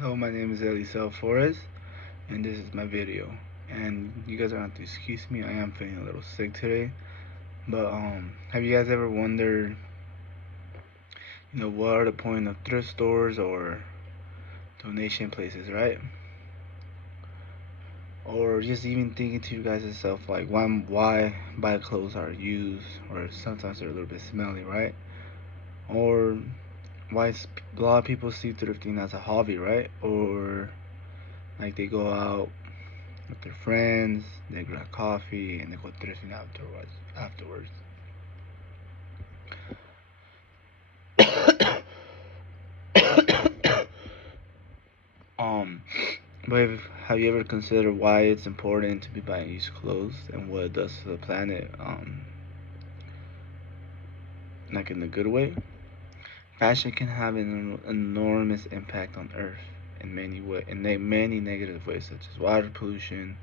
Hello, my name is Elisel Forrest, and this is my video. And you guys are going to have to excuse me, I am feeling a little sick today. But have you guys ever wondered, what are the point of thrift stores or donation places, right? Or just even thinking to you guys yourself, like why buy clothes are used, or sometimes they're a little bit smelly, right? Or why a lot of people see thrifting as a hobby, right? Or like they go out with their friends, they grab coffee, and they go thrifting afterwards. um, have you ever considered why it's important to be buying used clothes and what it does to the planet? Like in a good way. Fashion can have an enormous impact on Earth in many negative ways, such as water pollution,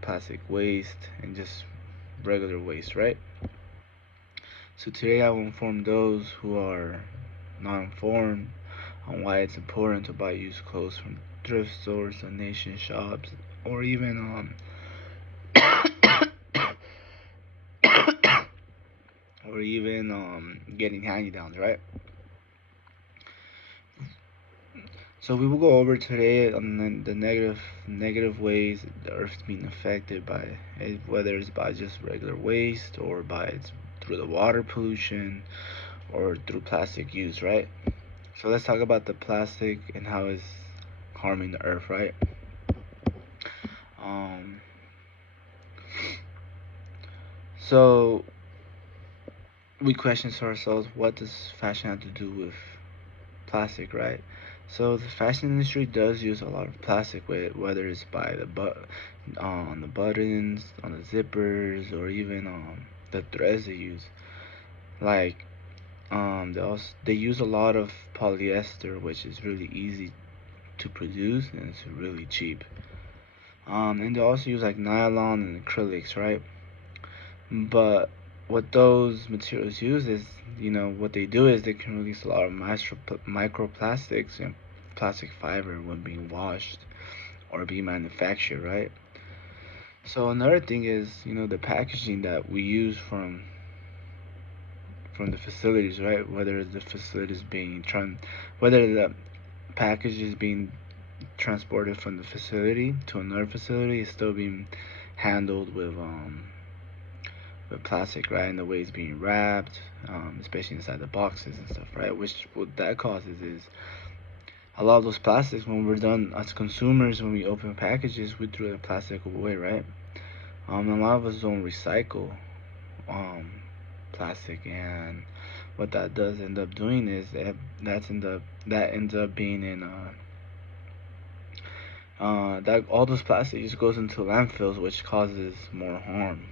plastic waste, and just regular waste, right? So today I will inform those who are not informed on why it's important to buy used clothes from thrift stores, donation shops, or even getting hand-me-downs, right? So we will go over today on the negative ways the Earth's being affected by it, whether it's by just regular waste or by it's through the water pollution or through plastic use, right? So let's talk about the plastic and how it's harming the Earth, right? Um, so we question to ourselves, what does fashion have to do with plastic, right? So the fashion industry does use a lot of plastic, whether it's by on the buttons, on the zippers, or even the threads they use. Like they use a lot of polyester, which is really easy to produce and it's really cheap. And they also use like nylon and acrylics, right? But what those materials use is, what they do is they can release a lot of microplastics and plastic fiber when being washed or being manufactured, right? So another thing is, the packaging that we use from the facilities, right? Whether the package is being transported from the facility to another facility, is still being handled with plastic, right? And the way it's being wrapped, especially inside the boxes and stuff, right? Which what that causes is a lot of those plastics, when we're done as consumers, when we open packages, we throw the plastic away, right? A lot of us don't recycle um, plastic, and what that does end up doing is that ends up being in that all those plastic just goes into landfills, which causes more harm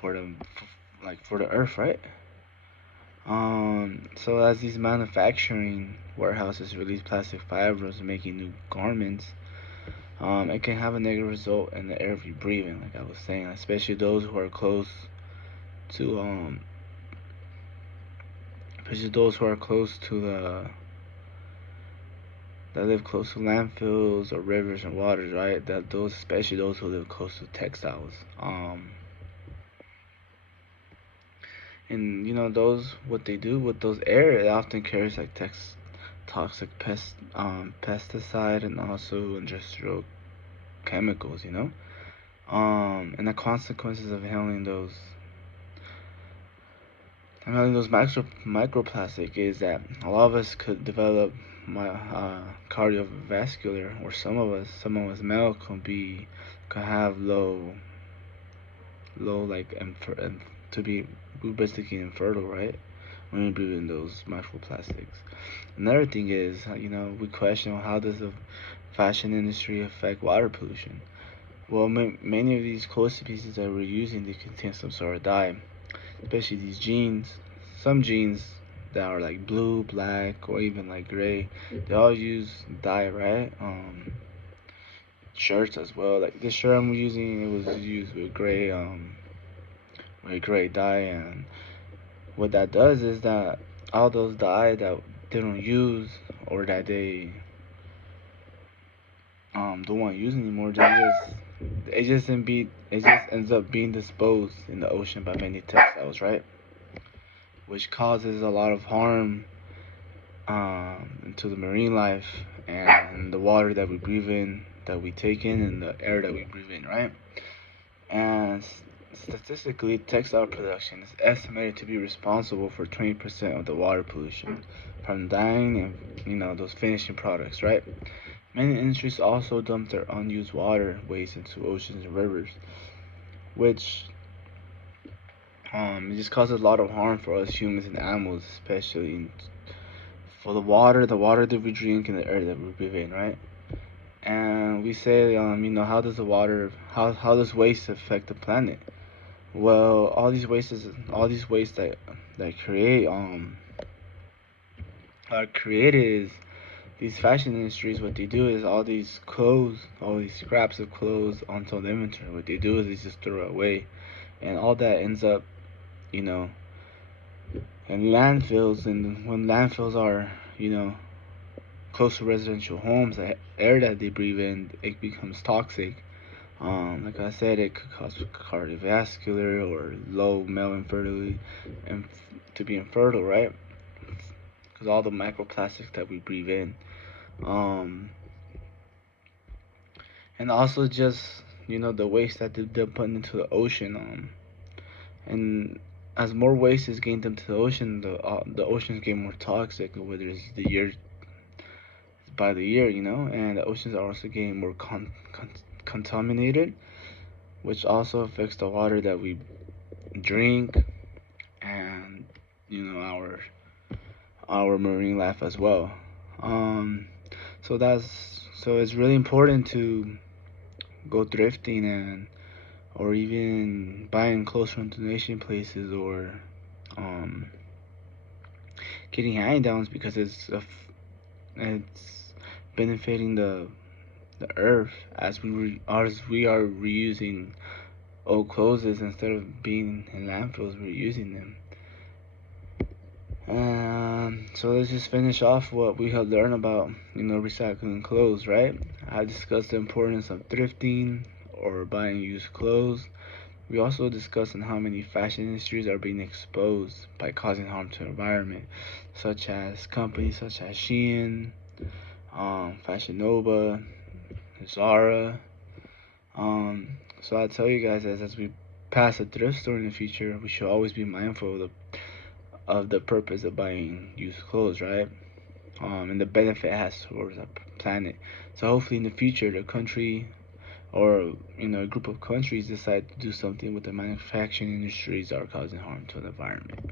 for for the earth, right? So as these manufacturing warehouses release plastic fibers making new garments, it can have a negative result in the air we breathe in, like I was saying, especially those who are close to especially those who are close to that live close to landfills or rivers and waters, right? That those, especially those who live close to textiles. And those, what they do with those air, it often carries like toxic pesticide and also industrial chemicals, and the consequences of handling those microplastic is that a lot of us could develop cardiovascular, or some of us male could have low like to be we're basically infertile, right? When we breathe in those microplastics. Another thing is, we question, how does the fashion industry affect water pollution? Well, many of these clothes pieces that we're using, they contain some sort of dye, especially these jeans. Some jeans that are like blue, black, or even like gray, they all use dye, right? Shirts as well. Like this shirt I'm using, it was used with gray dye, and what that does is that all those dye that they don't use, or that don't want to use anymore. It just ends up being disposed in the ocean by many textiles, right? Which causes a lot of harm to the marine life and the water that we breathe in, that we take in, and the air that we breathe in, right? And statistically, textile production is estimated to be responsible for 20% of the water pollution from dyeing and those finishing products, right? Many industries also dump their unused water waste into oceans and rivers, which it just causes a lot of harm for us humans and animals, especially for the water that we drink, and the air that we breathe in, right? And we say, how does how does waste affect the planet? Well, all these wastes that create are created is these fashion industries. What they do is all these scraps of clothes onto the inventory. What they do is they just throw it away, and all that ends up, you know, in landfills. And when landfills are, close to residential homes, the air that they breathe in, it becomes toxic. Like I said, it could cause cardiovascular or low male infertility, and to be infertile, right? Because all the microplastics that we breathe in, um, and also just the waste that they're putting into the ocean, and as more waste is gained into the ocean, the oceans get more toxic, whether it's the year by the year, and the oceans are also getting more contaminated, which also affects the water that we drink, and our marine life as well. Um, so it's really important to go thrifting, and or even buying clothes from donation places, or um, getting hand downs, because it's benefiting the earth, as we are reusing old clothes instead of being in landfills, we're using them. So let's just finish off what we have learned about, recycling clothes, right? I discussed the importance of thrifting or buying used clothes. We also discussed on how many fashion industries are being exposed by causing harm to the environment, such as companies such as Shein, Fashion Nova, Zara. So I tell you guys, as we pass a thrift store in the future, we should always be mindful of the purpose of buying used clothes, right? And the benefit it has towards our planet. So hopefully in the future, the country, or a group of countries, decide to do something with the manufacturing industries that are causing harm to the environment.